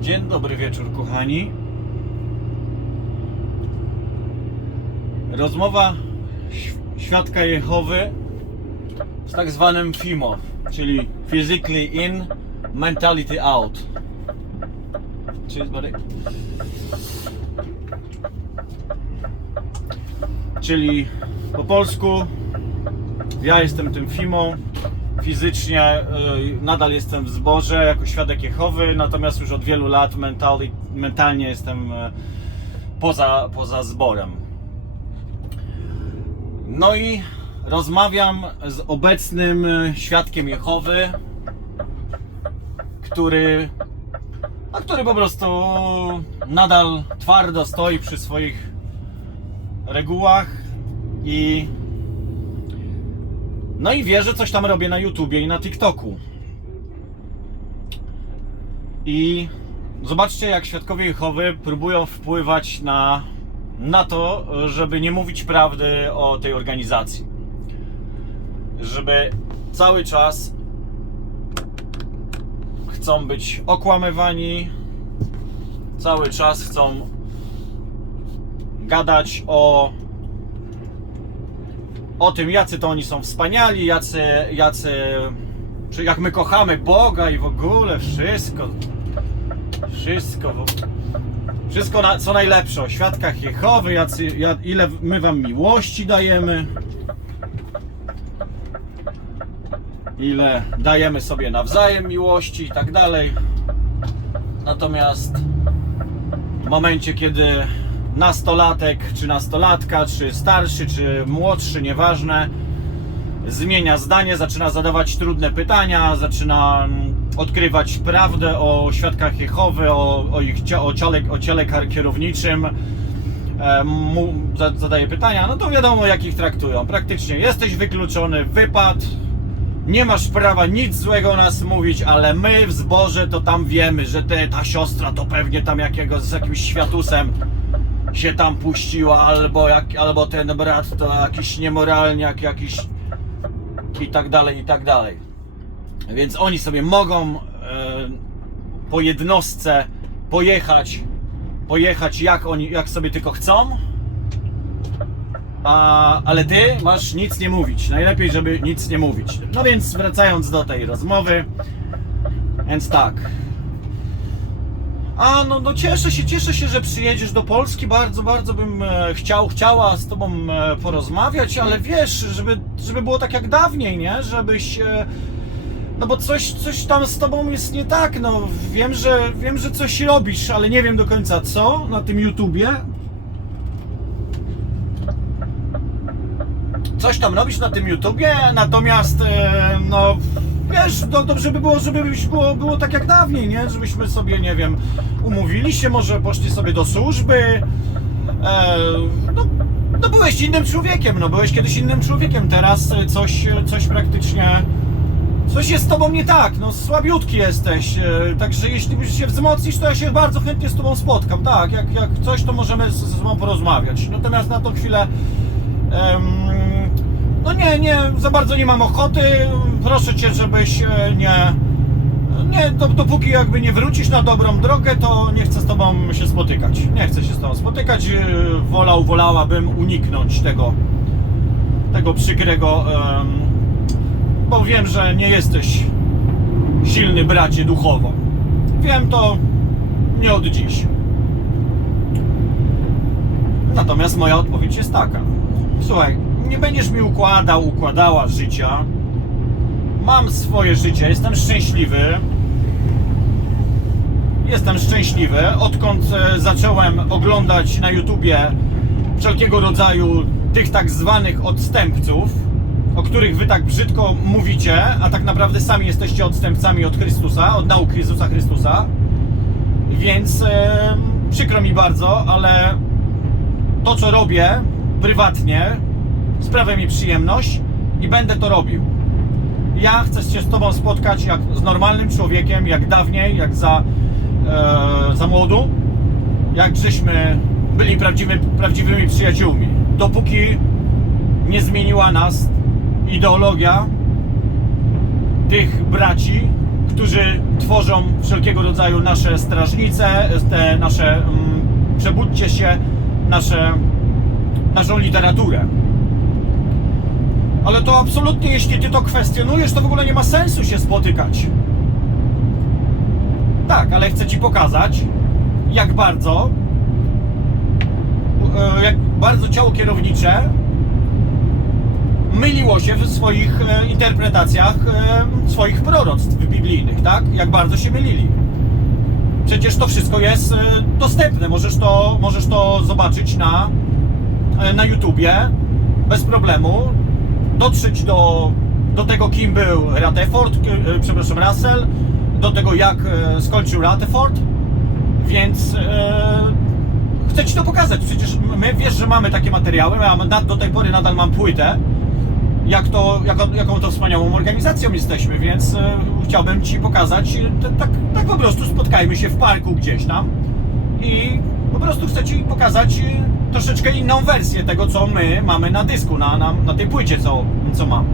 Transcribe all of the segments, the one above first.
Dzień dobry wieczór, kochani. Rozmowa świadka Jehowy z tak zwanym FIMO, czyli Physically In, Mentality Out. Cheers, buddy. Czyli po polsku ja jestem tym FIMO, fizycznie y, nadal jestem w zborze jako świadek Jehowy, natomiast już od wielu lat mentalnie jestem y, poza, poza zborem. No i rozmawiam z obecnym y, świadkiem Jehowy, który, no, który po prostu nadal twardo stoi przy swoich regułach i no i wie, że coś tam robię na YouTubie i na TikToku. I zobaczcie, jak świadkowie Jehowy próbują wpływać na, na to, żeby nie mówić prawdy o tej organizacji. Żeby cały czas chcą być okłamywani, cały czas chcą gadać o o tym, jacy to oni są wspaniali, jacy, jacy, jak my kochamy Boga i w ogóle wszystko, wszystko, wszystko na, co najlepsze o świadkach Jehowy, jacy, ja- ile my wam miłości dajemy, ile dajemy sobie nawzajem miłości i tak dalej. Natomiast w momencie, kiedy nastolatek, czy nastolatka, czy starszy, czy młodszy, nieważne, zmienia zdanie, zaczyna zadawać trudne pytania, zaczyna mm, odkrywać prawdę o świadkach Jehowy, o, o ich o ciele, o ciele kierowniczym, e, mu za- zadaje pytania, no to wiadomo jak ich traktują. Praktycznie jesteś wykluczony, wypad, nie masz prawa nic złego o nas mówić, ale my w zborze to tam wiemy, że te, ta siostra to pewnie tam jakiego z jakimś światusem się tam puściła, albo, jak, albo ten brat to jakiś niemoralniak, jakiś i tak dalej, i tak dalej. Więc oni sobie mogą e, po jednostce pojechać, pojechać jak oni, jak sobie tylko chcą, a, ale ty masz nic nie mówić. Najlepiej, żeby nic nie mówić. No więc wracając do tej rozmowy, więc tak. A no, no cieszę się, cieszę się, że przyjedziesz do Polski. Bardzo, bardzo bym e, chciał, chciała z tobą e, porozmawiać, ale wiesz, żeby, żeby było tak jak dawniej, nie? Żebyś. E, no bo coś, coś tam z tobą jest nie tak. No wiem, że wiem, że coś robisz, ale nie wiem do końca co na tym YouTubie. coś tam robisz na tym YouTubie, natomiast no wiesz, do, dobrze by było, żeby było, było tak jak dawniej, nie? Żebyśmy sobie, nie wiem, umówili się, może poszli sobie do służby. E, no, no byłeś innym człowiekiem, no byłeś kiedyś innym człowiekiem, teraz coś, coś praktycznie Coś jest z tobą nie tak, no słabiutki jesteś, e, także jeśli się wzmocnisz, to ja się bardzo chętnie z tobą spotkam, tak, jak, jak coś, to możemy z, z tobą porozmawiać. Natomiast na tą chwilę, em, no nie, nie, za bardzo nie mam ochoty, proszę cię, żebyś e, nie, nie, do, dopóki jakby nie wrócisz na dobrą drogę, to nie chcę z tobą się spotykać, nie chcę się z tobą spotykać, e, wolał, wolałabym uniknąć tego, tego przykrego, bo wiem, że nie jesteś silny bracie duchowo. Wiem to nie od dziś. Natomiast moja odpowiedź jest taka. Słuchaj, nie będziesz mi układał, układała życia. Mam swoje życie, jestem szczęśliwy. Jestem szczęśliwy, odkąd e, zacząłem oglądać na YouTubie wszelkiego rodzaju tych tak zwanych odstępców, o których wy tak brzydko mówicie, a tak naprawdę sami jesteście odstępcami od Chrystusa, od nauk Jezusa Chrystusa. Więc e, przykro mi bardzo, ale to co robię prywatnie sprawia mi przyjemność i będę to robił. Ja chcę się z Tobą spotkać jak z normalnym człowiekiem, jak dawniej, jak za, e, za młodu, jak żeśmy byli prawdziwy, prawdziwymi przyjaciółmi. Dopóki nie zmieniła nas ideologia tych braci, którzy tworzą wszelkiego rodzaju nasze strażnice, te nasze mm, przebudźcie się, nasze, naszą literaturę. Ale to absolutnie, jeśli ty to kwestionujesz, to w ogóle nie ma sensu się spotykać. Tak, ale chcę ci pokazać, jak bardzo, e, jak bardzo ciało kierownicze myliło się w swoich e, interpretacjach e, swoich proroctw biblijnych, tak? Jak bardzo się mylili. Przecież to wszystko jest dostępne, możesz to, możesz to zobaczyć na, na YouTubie bez problemu, dotrzeć do, do tego, kim był Rutherford, e, przepraszam, Russell, do tego, jak e, skończył Rutherford, więc e, chcę Ci to pokazać. Przecież my wiesz, że mamy takie materiały, ja do tej pory nadal mam płytę, jak to, jaką, jaką to wspaniałą organizacją jesteśmy, więc chciałbym Ci pokazać, tak, tak po prostu spotkajmy się w parku gdzieś tam i po prostu chcę Ci pokazać troszeczkę inną wersję tego, co my mamy na dysku, na, na, na tej płycie, co, co mam.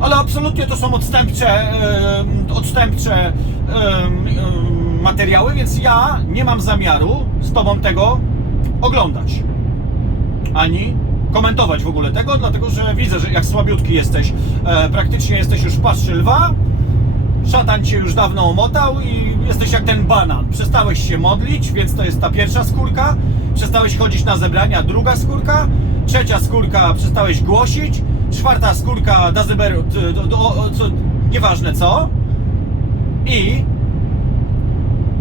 Ale absolutnie to są odstępcze, e, odstępcze e, e, materiały, więc ja nie mam zamiaru z Tobą tego oglądać. Ani komentować w ogóle tego, dlatego że widzę, że jak słabiutki jesteś, e, praktycznie jesteś już paszczy lwa, szatan cię już dawno omotał i jesteś jak ten banan. Przestałeś się modlić, więc to jest ta pierwsza skórka. Przestałeś chodzić na zebrania, druga skórka. Trzecia skórka, przestałeś głosić. Czwarta skórka, dazyber, d- d- o- o- co, nieważne co. I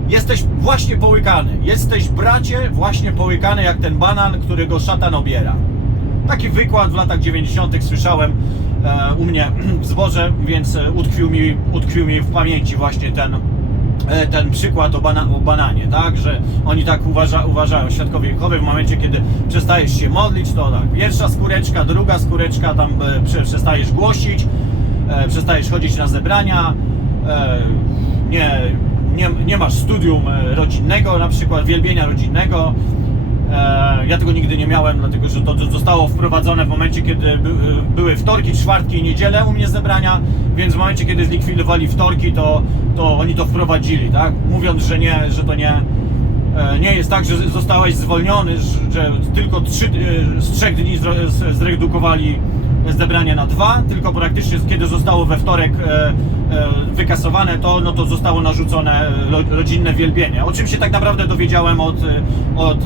jesteś właśnie połykany. Jesteś, bracie, właśnie połykany jak ten banan, którego szatan obiera. Taki wykład w latach 90. słyszałem u mnie w zborze, więc e, utkwił mi, utkwił mi w pamięci właśnie ten, e, ten przykład o, bana, o bananie, tak? Że oni tak uważa, uważają, świadkowie Jehowy, w momencie kiedy przestajesz się modlić, to tak, pierwsza skóreczka, druga skóreczka, tam e, prze, przestajesz głosić, przestajesz chodzić na zebrania, nie, nie, nie masz studium rodzinnego, na przykład wielbienia rodzinnego. E, Ja tego nigdy nie miałem, dlatego że to zostało wprowadzone w momencie, kiedy e, były wtorki, czwartki i niedzielę u mnie zebrania, więc w momencie, kiedy zlikwidowali wtorki, to, to oni to wprowadzili, tak? Mówiąc, że nie, że to nie, e, nie jest tak, że zostałeś zwolniony, że- tylko trzy, z trzech dni zredukowali zebranie na dwa, tylko praktycznie kiedy zostało we wtorek e, e, wykasowane to, no to zostało narzucone e, ro- rodzinne wielbienie. O czym się tak naprawdę dowiedziałem od, od,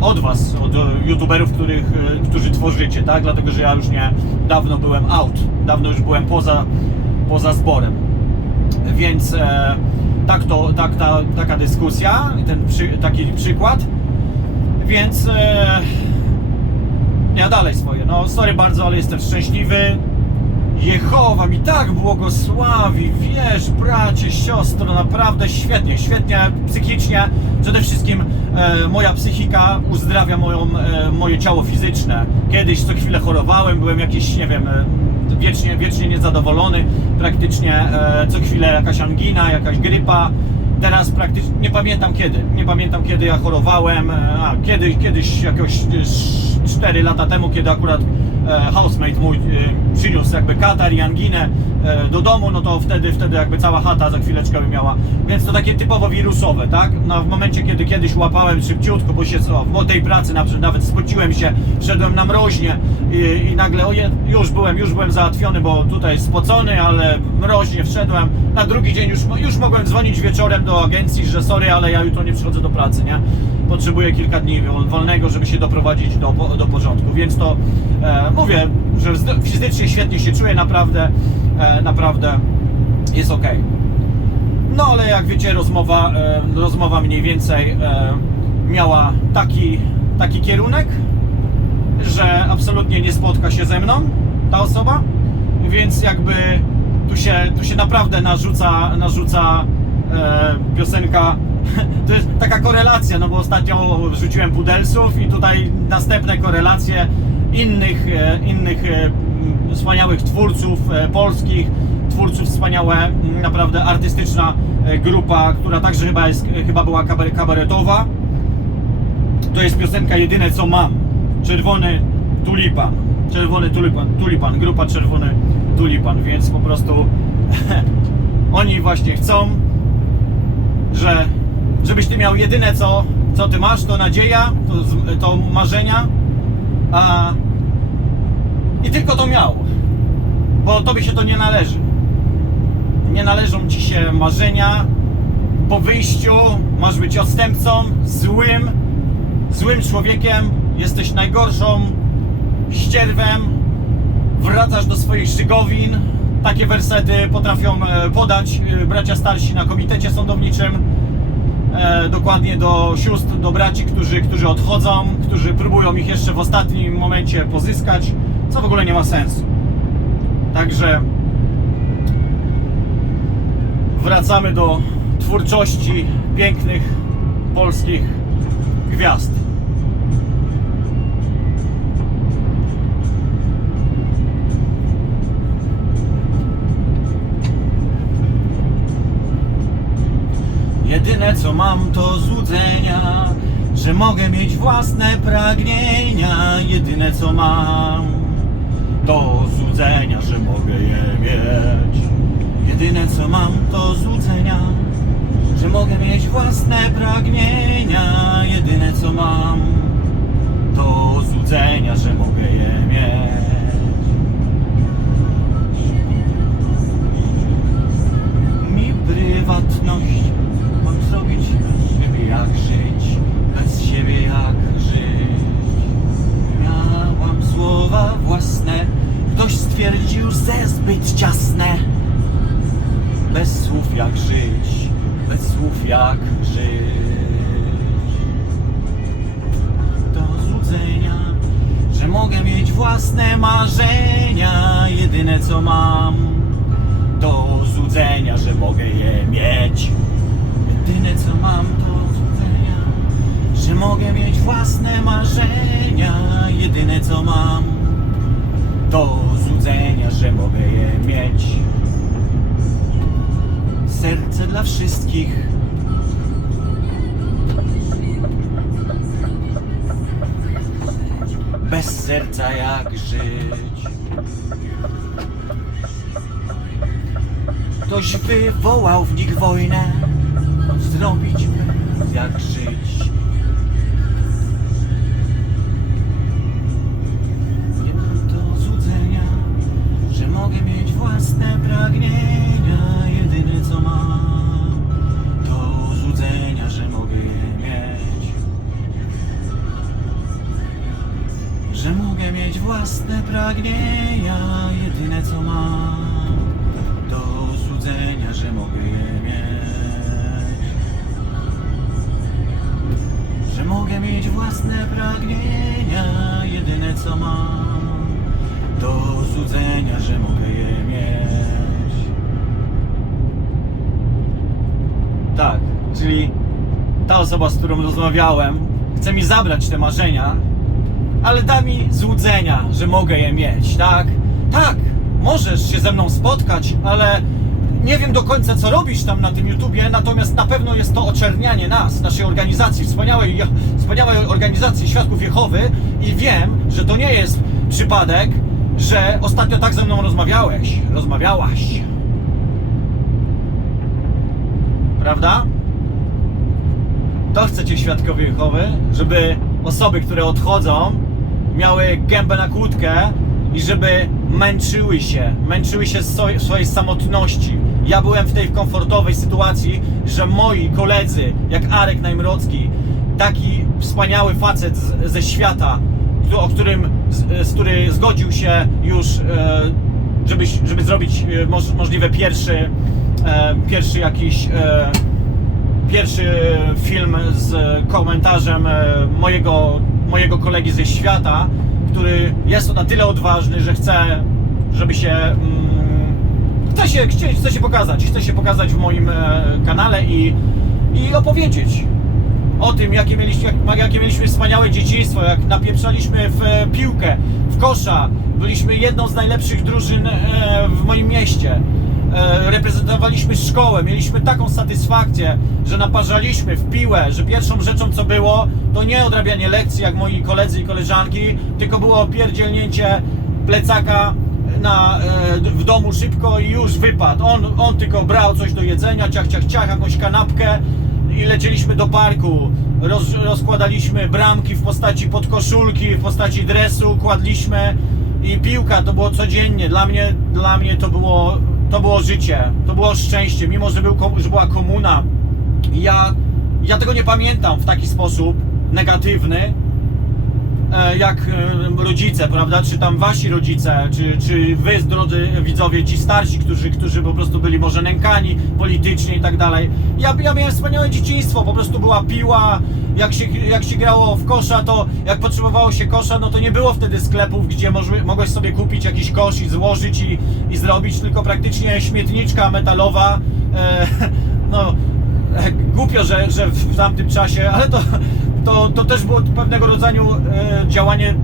od was, od youtuberów, których, którzy tworzycie, tak? Dlatego, że ja już nie, dawno byłem out, dawno już byłem poza, poza zborem. Więc tak to, tak ta, taka dyskusja, ten przy, taki przykład. Więc e, ja dalej swoje. No sorry bardzo, ale jestem szczęśliwy. Jehowa mi tak błogosławi, wiesz, bracie, siostro, naprawdę świetnie, świetnie psychicznie. Przede wszystkim e, moja psychika uzdrawia moją, e, moje ciało fizyczne. Kiedyś co chwilę chorowałem, byłem jakiś, nie wiem, e, wiecznie, wiecznie niezadowolony, praktycznie e, co chwilę jakaś angina, jakaś grypa. Teraz praktycznie nie pamiętam kiedy, nie pamiętam kiedy ja chorowałem, e, a kiedyś, kiedyś jakoś 4 lata temu, kiedy akurat e, housemate mój e, przyniósł jakby katar i anginę e, do domu, no to wtedy, wtedy jakby cała chata za chwileczkę by miała. Więc to takie typowo wirusowe, tak? No w momencie, kiedy kiedyś łapałem szybciutko, bo się o, w tej pracy nawet spociłem się, szedłem na mroźnie i, i nagle oje, już byłem, już byłem załatwiony, bo tutaj spocony, ale mroźnie wszedłem. Na drugi dzień już, już mogłem dzwonić wieczorem do agencji, że sorry, ale ja jutro nie przychodzę do pracy, nie? Potrzebuję kilka dni wol- wolnego, żeby się doprowadzić do, do porządku, więc to e, mówię, że fizycznie świetnie się czuję, naprawdę, e, naprawdę jest ok. No ale jak wiecie, rozmowa, e, rozmowa mniej więcej e, miała taki, taki kierunek, że absolutnie nie spotka się ze mną ta osoba, więc jakby tu się, tu się naprawdę narzuca, narzuca e, piosenka. To jest taka korelacja, no bo ostatnio wrzuciłem Pudelsów i tutaj następne korelacje innych, e, innych e, wspaniałych twórców e, polskich, twórców wspaniałe, naprawdę artystyczna e, grupa, która także chyba, jest, chyba była kabar- kabaretowa. To jest piosenka jedyne co mam. Czerwony tulipan. Czerwony tulipan, tulipan, grupa Czerwony tulipan, więc po prostu Oni właśnie chcą, że żebyś ty miał jedyne co, co ty masz, to nadzieja, to, to marzenia, a i tylko to miał, bo tobie się to nie należy. Nie należą ci się marzenia. Po wyjściu masz być odstępcą, złym, złym człowiekiem, jesteś najgorszą ścierwem, wracasz do swoich szygowin. Takie wersety potrafią e, podać e, bracia starsi na komitecie sądowniczym. E, dokładnie do sióstr, do braci, którzy, którzy odchodzą, którzy próbują ich jeszcze w ostatnim momencie pozyskać, co w ogóle nie ma sensu. Także wracamy do twórczości pięknych polskich gwiazd. Co mam to złudzenia, że mogę mieć własne pragnienia. Jedyne co mam to złudzenia, że mogę je mieć. Jedyne co mam to złudzenia, że mogę mieć własne pragnienia. Jedyne co mam to złudzenia, że mogę je mieć. mi prywatność jak żyć Bez siebie jak żyć? Miałam słowa własne Ktoś stwierdził, że zbyt ciasne. Bez słów jak żyć Bez słów jak żyć. Do złudzenia Że mogę mieć własne marzenia. Jedyne co mam do złudzenia, że mogę je mieć. Jedyne co mam to że mogę mieć własne marzenia. Jedyne co mam to złudzenia, że mogę je mieć. Serce dla wszystkich. Bez serca jak żyć? Ktoś wywołał w nich wojnę Zrobić jak żyć własne pragnienia Jedyne co mam To złudzenia, że mogę mieć Że mogę mieć własne pragnienia Jedyne co mam do złudzenia, że mogę je mieć. Że mogę mieć własne pragnienia, jedyne co mam. Do złudzenia, że mogę je czyli ta osoba, z którą rozmawiałem, chce mi zabrać te marzenia, ale da mi złudzenia, że mogę je mieć, tak? Tak, możesz się ze mną spotkać, ale nie wiem do końca, co robisz tam na tym YouTubie, natomiast na pewno jest to oczernianie nas, naszej organizacji, wspaniałej, wspaniałej organizacji Świadków Jehowy i wiem, że to nie jest przypadek, że ostatnio tak ze mną rozmawiałeś, rozmawiałaś. Prawda? To chcecie Świadkowie Jehowy, żeby osoby, które odchodzą, miały gębę na kłódkę i żeby męczyły się, męczyły się z swo- swojej samotności. Ja byłem w tej komfortowej sytuacji, że moi koledzy, jak Arek Najmrocki, taki wspaniały facet z, ze świata, o którym, z, z który zgodził się już, e, żeby, żeby zrobić e, moż, możliwe pierwszy, e, pierwszy jakiś pierwszy film z komentarzem e, mojego, mojego kolegi ze świata, który jest na tyle odważny, że chce, żeby się. Mm, chce, się chce, chce się pokazać. Chce się pokazać w moim e, kanale i, i opowiedzieć o tym, jakie mieliśmy, jak, jakie mieliśmy wspaniałe dzieciństwo, jak napieprzaliśmy w e, piłkę, w kosza. Byliśmy jedną z najlepszych drużyn w moim mieście. E, reprezentowaliśmy szkołę, mieliśmy taką satysfakcję, że naparzaliśmy w piłę, że pierwszą rzeczą co było, to nie odrabianie lekcji jak moi koledzy i koleżanki, tylko było pierdzielnięcie plecaka na, e, w domu szybko i już wypadł. On, on tylko brał coś do jedzenia, ciach, ciach, ciach, jakąś kanapkę i lecieliśmy do parku. Roz, rozkładaliśmy bramki w postaci podkoszulki, w postaci dresu, kładliśmy i piłka to było codziennie. Dla mnie, dla mnie to, było, to było życie, to było szczęście, mimo że, był, że była komuna. Ja, ja tego nie pamiętam w taki sposób negatywny, jak e, rodzice, prawda? Czy tam wasi rodzice, czy, czy wy, drodzy widzowie, ci starsi, którzy, którzy po prostu byli może nękani politycznie i tak dalej. Ja, ja miałem wspaniałe dzieciństwo, po prostu była piła, jak się, jak się grało w kosza, to jak potrzebowało się kosza, no to nie było wtedy sklepów, gdzie możły, mogłeś sobie kupić jakiś kosz i złożyć i, i zrobić, tylko praktycznie śmietniczka metalowa, e, no e, głupio, że, że w tamtym czasie, ale to, to, to też było pewnego rodzaju e, działanie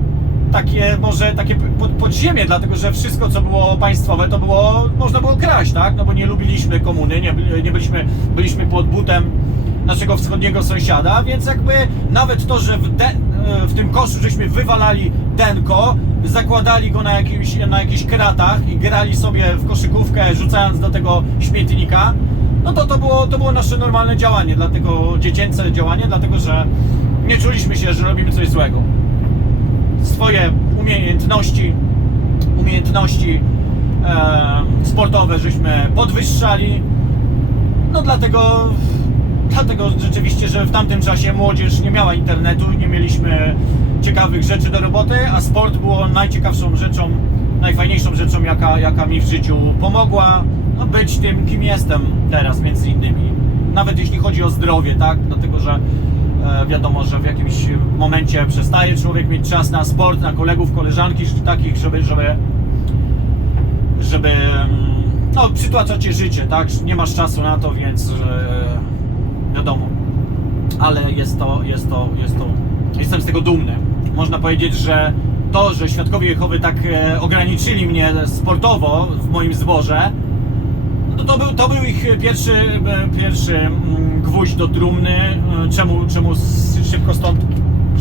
takie, może takie pod, podziemie, dlatego że wszystko, co było państwowe, to było, można było kraść, tak? No bo nie lubiliśmy komuny, nie, nie byliśmy, byliśmy pod butem naszego wschodniego sąsiada, więc jakby nawet to, że w, de, e, w tym koszu żeśmy wywalali denko, zakładali go na jakimś, na jakichś kratach i grali sobie w koszykówkę, rzucając do tego śmietnika, no to to było, to było nasze normalne działanie, dlatego dziecięce działanie, dlatego że nie czuliśmy się, że robimy coś złego. Swoje umiejętności, umiejętności e, sportowe żeśmy podwyższali. No dlatego, dlatego rzeczywiście, że w tamtym czasie młodzież nie miała internetu, nie mieliśmy ciekawych rzeczy do roboty, a sport było najciekawszą rzeczą, najfajniejszą rzeczą, jaka, jaka mi w życiu pomogła no, być tym, kim jestem teraz, między innymi. Nawet jeśli chodzi o zdrowie, tak? Dlatego, że e, wiadomo, że w jakimś momencie przestaje człowiek mieć czas na sport, na kolegów, koleżanki, takich, żeby, żeby żeby mm, no, przytłacza cię życie, tak? Nie masz czasu na to, więc e, wiadomo. Ale jest to, jest to, jest to, jestem z tego dumny. Można powiedzieć, że to, że Świadkowie Jehowy tak e, ograniczyli mnie sportowo w moim zborze, no to był, to był ich pierwszy, e, pierwszy mm, gwóźdź do trumny, e, czemu, czemu szybko stąd,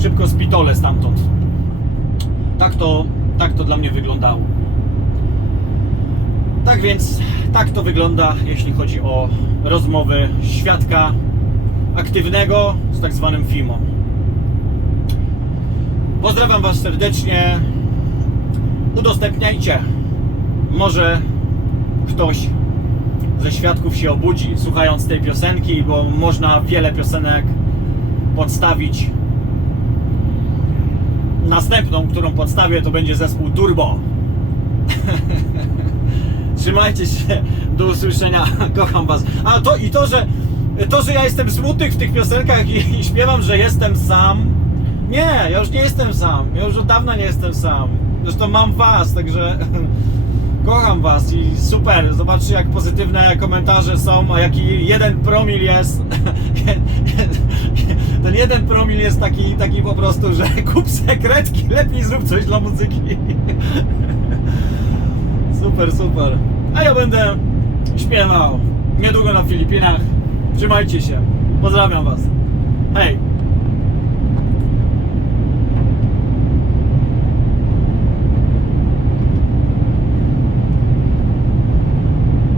szybko spitole stamtąd. Tak to, tak to dla mnie wyglądało. Tak więc, tak to wygląda, jeśli chodzi o rozmowy świadka aktywnego z tak zwanym FIMO. Pozdrawiam Was serdecznie. Udostępniajcie. Może ktoś ze świadków się obudzi słuchając tej piosenki, bo można wiele piosenek podstawić. Następną, którą podstawię, to będzie zespół Turbo. Trzymajcie się, do usłyszenia, kocham was. A to i to, że to, że ja jestem smutny w tych piosenkach i, i śpiewam, że jestem sam. Nie, ja już nie jestem sam. Ja już od dawna nie jestem sam. Zresztą mam was, także kocham was i super. Zobaczcie, jak pozytywne komentarze są, a jaki jeden promil jest. Ten jeden promil jest taki, taki po prostu, że kup sekretki, lepiej zrób coś dla muzyki. Super, super. A ja będę śpiewał niedługo na Filipinach. Trzymajcie się. Pozdrawiam Was. Hej.